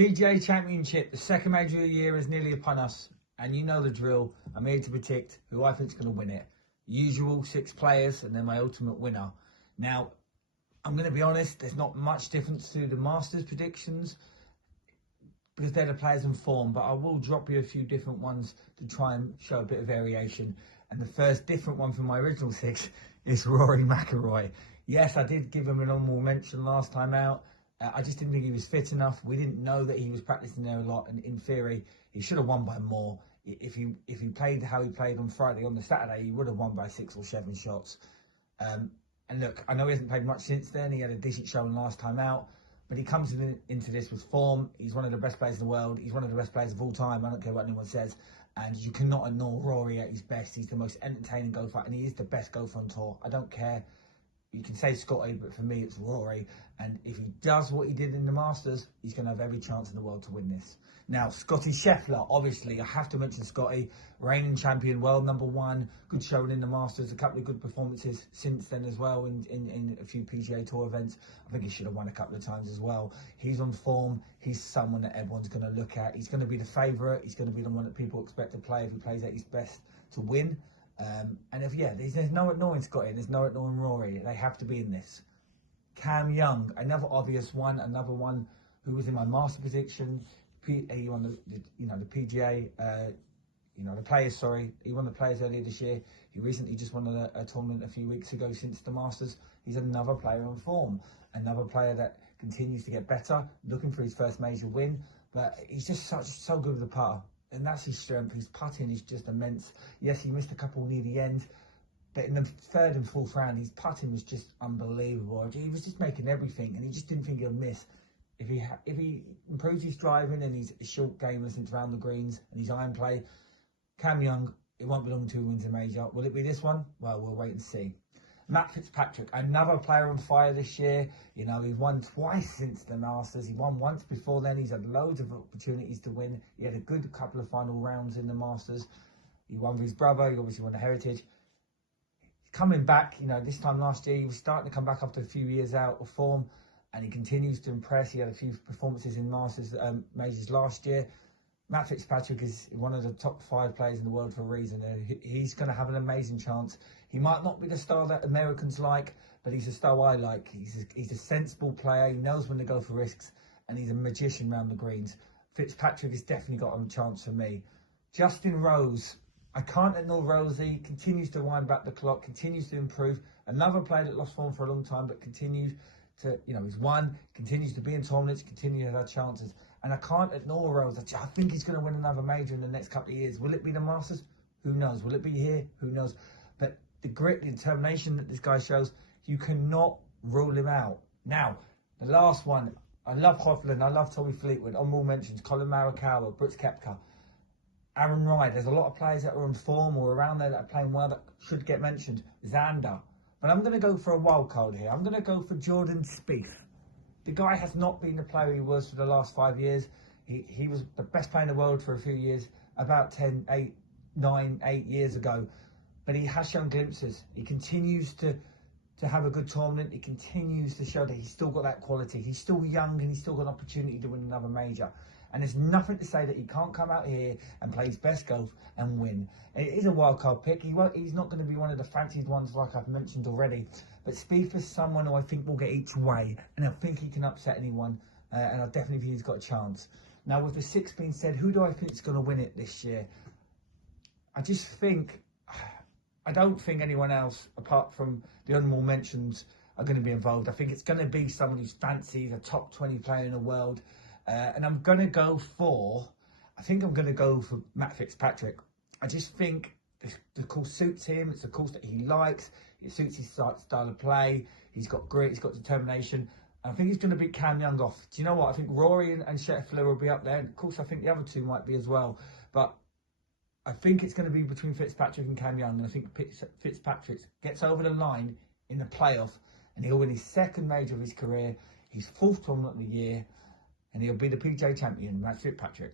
PGA Championship, the second major of the year is nearly upon us, and you know the drill. I'm here to predict who I think is going to win it. Usual 6 players, and then my ultimate winner. Now, I'm going to be honest, there's not much difference to the Masters predictions because they're the players in form, but I will drop you a few different ones to try and show a bit of variation. And the first different one from my original 6 is Rory McIlroy. Yes, I did give him an honourable mention last time out. I just didn't think he was fit enough. We didn't know that he was practicing there a lot, and in theory, he should have won by more. If he played how he played on Friday, on the Saturday, he would have won by 6 or 7 shots. And look, I know he hasn't played much since then. He had a decent showing last time out, but he comes into this with form. He's one of the best players in the world. He's one of the best players of all time. I don't care what anyone says. And you cannot ignore Rory at his best. He's the most entertaining golfer, and he is the best golfer on tour. I don't care. You can say Scotty, but for me, it's Rory. And if he does what he did in the Masters, he's going to have every chance in the world to win this. Now, Scotty Scheffler, obviously, I have to mention Scotty. Reigning champion, world #1. Good showing in the Masters. A couple of good performances since then as well in a few PGA Tour events. I think he should have won a couple of times as well. He's on form. He's someone that everyone's going to look at. He's going to be the favourite. He's going to be the one that people expect to play if he plays at his best to win. And there's no ignoring Scotty and there's no ignoring Rory. They have to be in this. Cam Young, another obvious one, another one who was in my master prediction. He won the PGA, the players. Sorry, he won the players earlier this year. He recently just won a tournament a few weeks ago since the Masters. He's another player on form, another player that continues to get better, looking for his first major win. But he's just so good with the putter. And that's his strength. His putting is just immense. Yes, he missed a couple near the end, but in the 3rd and 4th round, his putting was just unbelievable. He was just making everything, and he just didn't think he'll miss. If he improves his driving and his short game since around the greens and his iron play, Cam Young, it won't be long till he wins a major. Will it be this one? Well, we'll wait and see. Matt Fitzpatrick, another player on fire this year. He won twice since the Masters. He won once before then. He's had loads of opportunities to win. He had a good couple of final rounds in the Masters. He won with his brother. He obviously won the Heritage. Coming back, this time last year, he was starting to come back after a few years out of form, and he continues to impress. He had a few performances in Masters majors last year. Matt Fitzpatrick is one of the top 5 players in the world for a reason. He's going to have an amazing chance. He might not be the star that Americans like, but he's a star I like. He's a sensible player. He knows when to go for risks, and he's a magician around the greens. Fitzpatrick has definitely got a chance for me. Justin Rose. I can't ignore Rosie. Continues to wind back the clock, continues to improve. Another player that lost form for a long time, but continues to, he's won, continues to be in tournaments, continues to have chances. And I can't ignore Rose. I think he's going to win another major in the next couple of years. Will it be the Masters? Who knows? Will it be here? Who knows? But the grit, the determination that this guy shows, you cannot rule him out. Now, the last one, I love Hovland, I love Tommy Fleetwood, honourable mentions, Colin Morikawa, Brooks Koepka, Aaron Rai. There's a lot of players that are on form or around there that are playing well that should get mentioned. Xander. But I'm going to go for a wild card here. I'm going to go for Jordan Spieth. The guy has not been the player he was for the last 5 years. He was the best player in the world for a few years, about 8 years ago. But he has shown glimpses. He continues to have a good tournament. He continues to show that he's still got that quality. He's still young and he's still got an opportunity to win another major. And there's nothing to say that he can't come out here and play his best golf and win. It is a wild card pick. He's not going to be one of the fancied ones like I've mentioned already. But Spieth is someone who I think will get each way. And I think he can upset anyone. And I definitely think he's got a chance. Now, with the 6 being said, who do I think is going to win it this year? I don't think anyone else, apart from the honourable mentions, are going to be involved. I think it's going to be someone who's fancied, a top 20 player in the world. And I'm going to go for Matt Fitzpatrick. I just think the course suits him. It's a course that he likes. It suits his style of play. He's got grit. He's got determination. And I think he's going to beat Cam Young off. Do you know what? I think Rory and Scheffler will be up there. And of course, I think the other 2 might be as well. But I think it's going to be between Fitzpatrick and Cam Young. And I think Fitzpatrick gets over the line in the playoff. And he'll win his 2nd major of his career. His 4th tournament of the year. And he'll be the PGA champion, Matt Fitzpatrick.